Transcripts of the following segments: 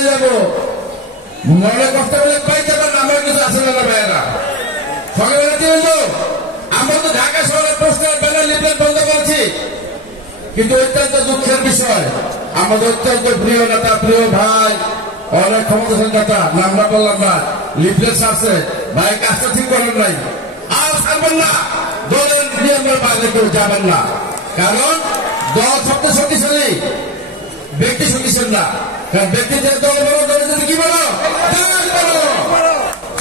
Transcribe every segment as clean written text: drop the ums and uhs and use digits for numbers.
হয়ে যাবো, মনে কষ্ট বলে পাইতে পারেন আমার কিছু আছে না ভাইয়েরা। সকালে কিন্তু আমরা তো ঢাকা শহরের পোস্টার ব্যানার লিফলেট বন্ধ করছি, কিন্তু অত্যন্ত দুঃখের বিষয় আমাদের অত্যন্ত প্রিয় নেতা, প্রিয় ভাই, অনেক ক্ষমতাশালী নেতা, নামটা বললাম না, লিফলেট আছে ভাই, কাজটা ঠিক করেন নাই, আর ছাড়বেন না, দলের নিয়মের বাইরে কেউ যাবেন না, কারণ দল সবচেয়ে শক্তিশালী, ব্যক্তি শক্তিশালী না, কারণ ব্যক্তিদের দল বড়, দলের যদি কি বলো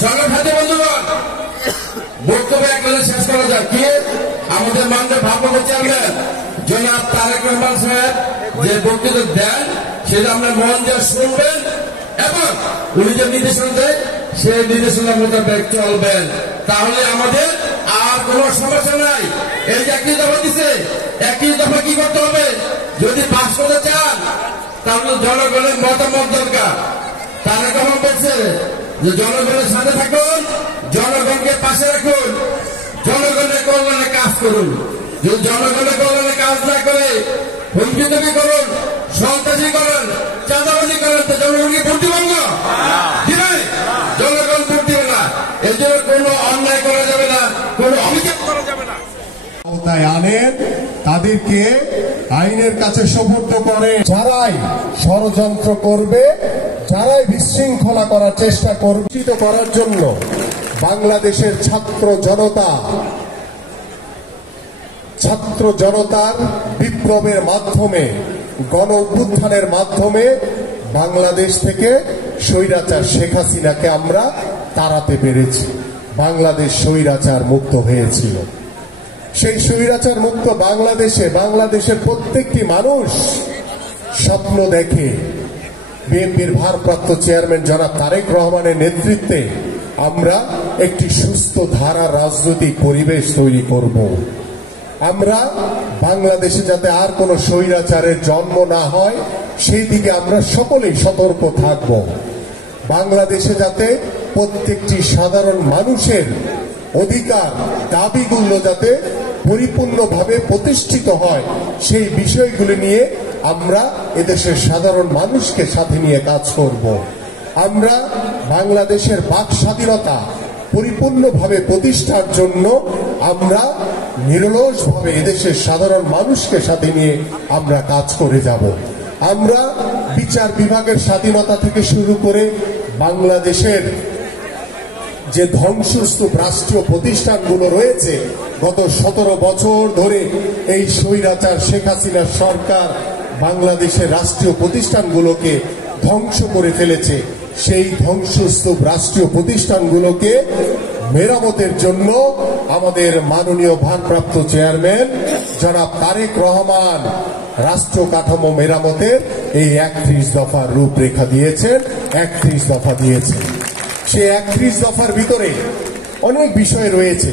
সংগঠন বন্ধুগণ, বক্তব্য এক বেলা শেষ করা যায় কি আমাদের মাননীয় ভারপ্রাপ্ত চেয়ারম্যান জনাব তারেক রহমান সাহেব যে বক্তব্য দেন সেটা আমরা মন দিয়ে শুনবেন এবং উনি যে নির্দেশনা দেয় সেই নির্দেশনার মোতাবেক চলবেন, তাহলে আমাদের আর কোন সমস্যা নাই। এই যে একই দফা দিচ্ছে, একই দফা কি করতে হবে, যদি পাশ করতে চান তাহলে জনগণের মতামত দরকার। তারেক রহমান বলছে যে জনগণের সাথে থাকুন, জনগণকে পাশে রাখুন, জনগণের কল্যাণে কাজ করুন। যদি জনগণের কল্যাণে কাজ না করে হুমকি দাবি করুন, সন্ত্রাসী করেন, চাঁদাবাজি করেন, তো জনগণকে ভোট দিবেন না, জনগণ ভোট দিবে না। এই জন্য কোনো অন্যায় করা যাবে না, কোনো অভিযোগ করা যাবে না। ক্ষমতায় আনেন তাদেরকে আইনের কাছে সোপর্দ করে, যারাই ষড়যন্ত্র করবে, যারাই বিশৃঙ্খলা করার চেষ্টা করবে করার জন্য বাংলাদেশের ছাত্র জনতার বিপ্লবের মাধ্যমে, গণ অভ্যুত্থানের মাধ্যমে বাংলাদেশ থেকে স্বৈরাচার শেখ হাসিনাকে আমরা তাড়াতে পেরেছি। বাংলাদেশ স্বৈরাচার মুক্ত হয়েছিল। সেই স্বৈরাচার মুক্ত বাংলাদেশের প্রত্যেকটি মানুষ স্বপ্ন দেখে বিএনপির ভারপ্রাপ্ত চেয়ারম্যান জনাব তারেক রহমানের নেতৃত্বে আমরা একটি সুস্থ ধারা রাজনৈতিক পরিবেশ তৈরি করব। আমরা বাংলাদেশে যাতে আর কোনো স্বৈরাচারের জন্ম না হয় সেই দিকে আমরা সকলেই সতর্ক থাকব। বাংলাদেশে যাতে প্রত্যেকটি সাধারণ মানুষের অধিকার দাবিগুলো যাতে পরিপূর্ণভাবে প্রতিষ্ঠিত হয় সেই বিষয়গুলি নিয়ে আমরা এদেশের সাধারণ মানুষকে সাথে নিয়ে কাজ করব। আমরা বাংলাদেশের বাক স্বাধীনতা পরিপূর্ণভাবে প্রতিষ্ঠার জন্য আমরা নিরলসভাবে এদেশের সাধারণ মানুষকে সাথে নিয়ে আমরা কাজ করে যাব। আমরা বিচার বিভাগের স্বাধীনতা থেকে শুরু করে বাংলাদেশের যে ধ্বংসস্তূপ রাষ্ট্রীয় প্রতিষ্ঠানগুলো রয়েছে, গত 17 বছর ধরে এই স্বৈরাচার শেখ হাসিনার সরকার বাংলাদেশের রাষ্ট্রীয় প্রতিষ্ঠানগুলোকে ধ্বংস করে ফেলেছে। সেই ধ্বংসস্তূপ রাষ্ট্রীয় প্রতিষ্ঠানগুলোকে মেরামতের জন্য আমাদের মাননীয় ভারপ্রাপ্ত চেয়ারম্যান জনাব তারেক রহমান রাষ্ট্র কাঠামো মেরামতের এই 31 দফার রূপরেখা দিয়েছেন, 31 দফা দিয়েছেন। সেই 31 দফার ভিতরে অনেক বিষয় রয়েছে,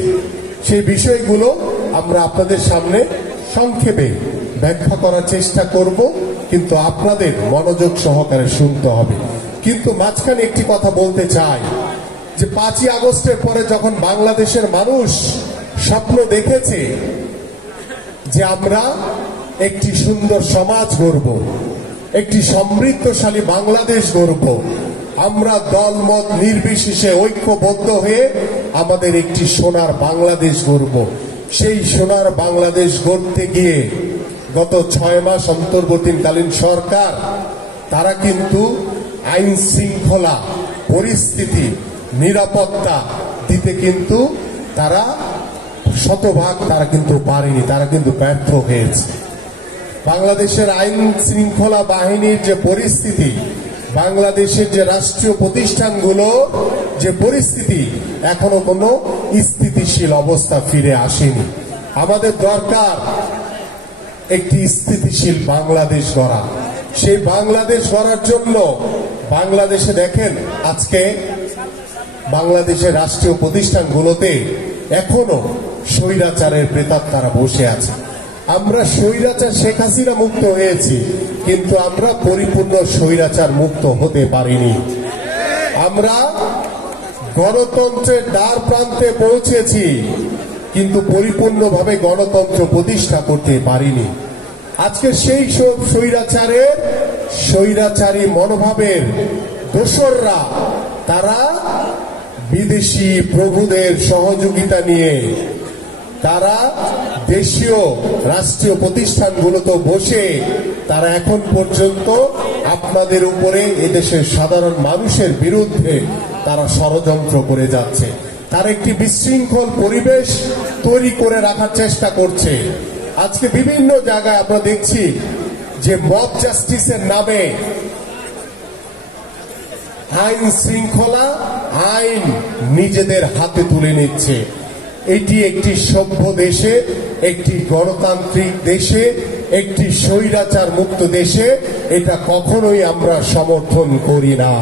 সেই বিষয়গুলো আমরা আপনাদের সামনে সংক্ষেপে ব্যাখ্যা করার চেষ্টা করব, কিন্তু আপনাদের মনোযোগ সহকারে শুনতে হবে। কিন্তু মাঝখানে একটি কথা বলতে চাই যে 5ই আগস্টের পরে যখন বাংলাদেশের মানুষ স্বপ্ন দেখেছে যে আমরা একটি সুন্দর সমাজ গড়ব, একটি সমৃদ্ধশালী বাংলাদেশ গড়ব, আমরা দলমত নির্বিশেষে ঐক্যবদ্ধ হয়ে আমাদের একটি সোনার বাংলাদেশ গড়ব। সেই সোনার বাংলাদেশ গড়তে গিয়ে গত 6 মাস অন্তর্বর্তীকালীন সরকার তারা কিন্তু আইন শৃঙ্খলা পরিস্থিতি নিরাপত্তা দিতে কিন্তু তারা শতভাগ তারা কিন্তু পারেনি, তারা কিন্তু ব্যর্থ হয়েছে। বাংলাদেশের আইন শৃঙ্খলা বাহিনীর যে পরিস্থিতি, বাংলাদেশের যে রাষ্ট্রীয় প্রতিষ্ঠানগুলো যে পরিস্থিতি, এখনো কোনো স্থিতিশীল অবস্থা ফিরে আসেনি। আমাদের দরকার একটি স্থিতিশীল বাংলাদেশ গড়া। সেই বাংলাদেশ গড়ার জন্য বাংলাদেশে দেখেন আজকে বাংলাদেশের রাষ্ট্রীয় প্রতিষ্ঠানগুলোতে এখনো স্বৈরাচারের প্রেতাত্মারা বসে আছে। আমরা স্বৈরাচার শেখ হাসিনা মুক্ত হয়েছি, কিন্তু আমরা পরিপূর্ণ স্বৈরাচার মুক্ত হতে পারিনি। আমরা গণতন্ত্রের দ্বার প্রান্তে পৌঁছেছি, কিন্তু পরিপূর্ণভাবে গণতন্ত্র প্রতিষ্ঠা করতে পারিনি। আজকে সেই সব স্বৈরাচারের স্বৈরাচারী মনোভাবের দোসররা তারা বিদেশি প্রভুদের সহযোগিতা নিয়ে তারা দেশীয় রাষ্ট্রীয় প্রতিষ্ঠানগুলোতে বসে তারা এখন পর্যন্ত আপনাদের উপরে এদেশের সাধারণ মানুষের বিরুদ্ধে তারা ষড়যন্ত্র করে যাচ্ছে। তার একটি বিশৃঙ্খল পরিবেশ তৈরি করে রাখার চেষ্টা করছে। আজকে বিভিন্ন জায়গায় আমরা দেখছি যে মব জাস্টিসের নামে আইন শৃঙ্খলা আইন নিজেদের হাতে তুলে নিচ্ছে। এটি একটি সভ্য দেশে, একটি গণতান্ত্রিক দেশে, একটি স্বৈরাচার মুক্ত দেশে এটা কখনোই আমরা সমর্থন করি না।